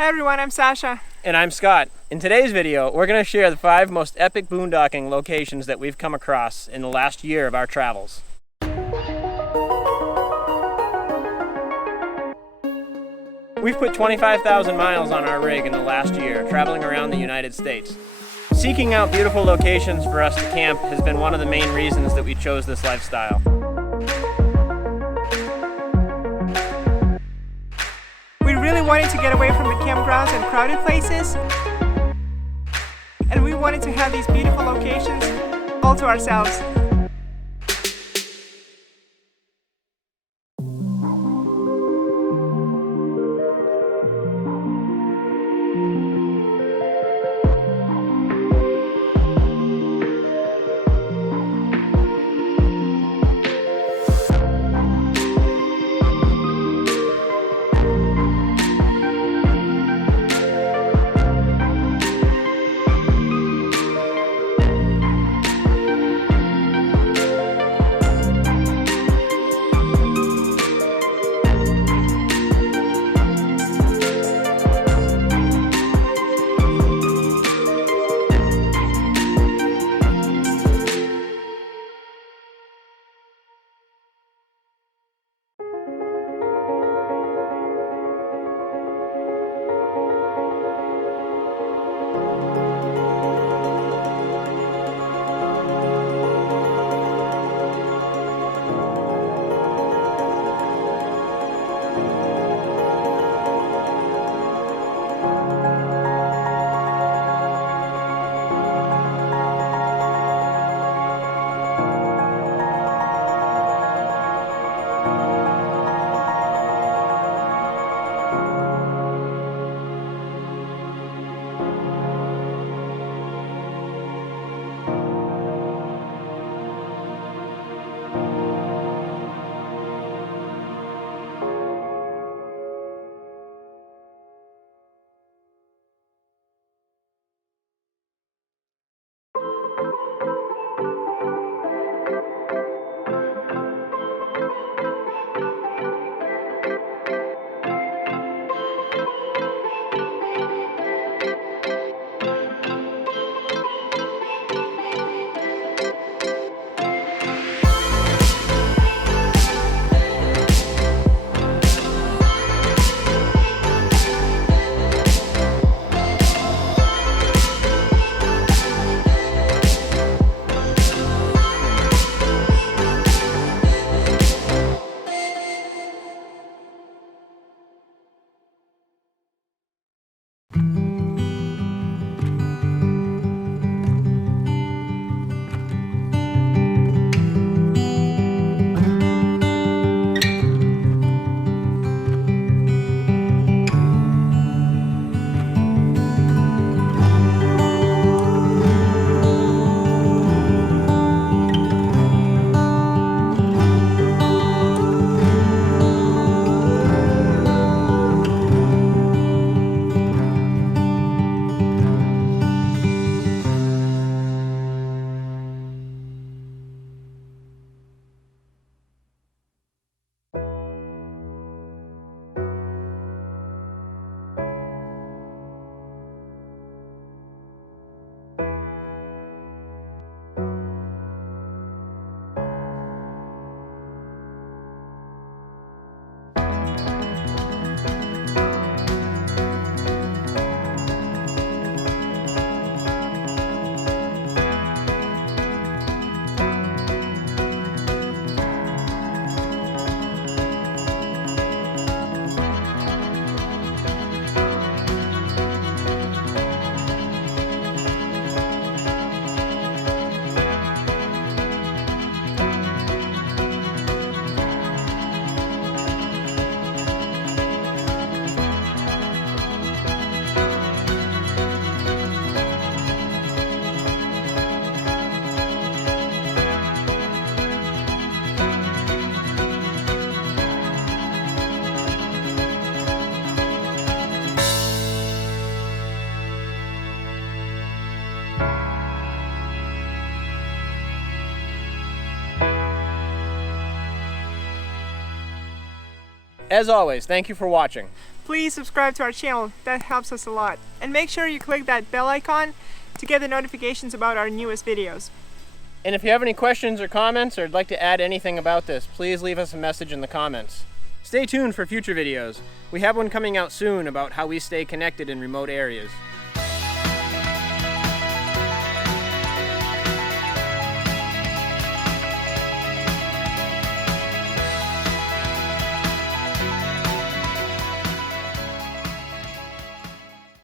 Hi everyone, I'm Sasha. And I'm Scott. In today's video, we're going to share the 5 most epic boondocking locations that we've come across in the last year of our travels. We've put 25,000 miles on our rig in the last year, traveling around the United States. Seeking out beautiful locations for us to camp has been one of the main reasons that we chose this lifestyle. We really wanted to get away from the campgrounds and crowded places, and we wanted to have these beautiful locations all to ourselves. As always, thank you for watching. please subscribe to our channel. That helps us a lot. And make sure you click that bell icon to get the notifications about our newest videos. And if you have any questions or comments or would like to add anything about this, please leave us a message in the comments. Stay tuned for future videos. We have one coming out soon about how we stay connected in remote areas.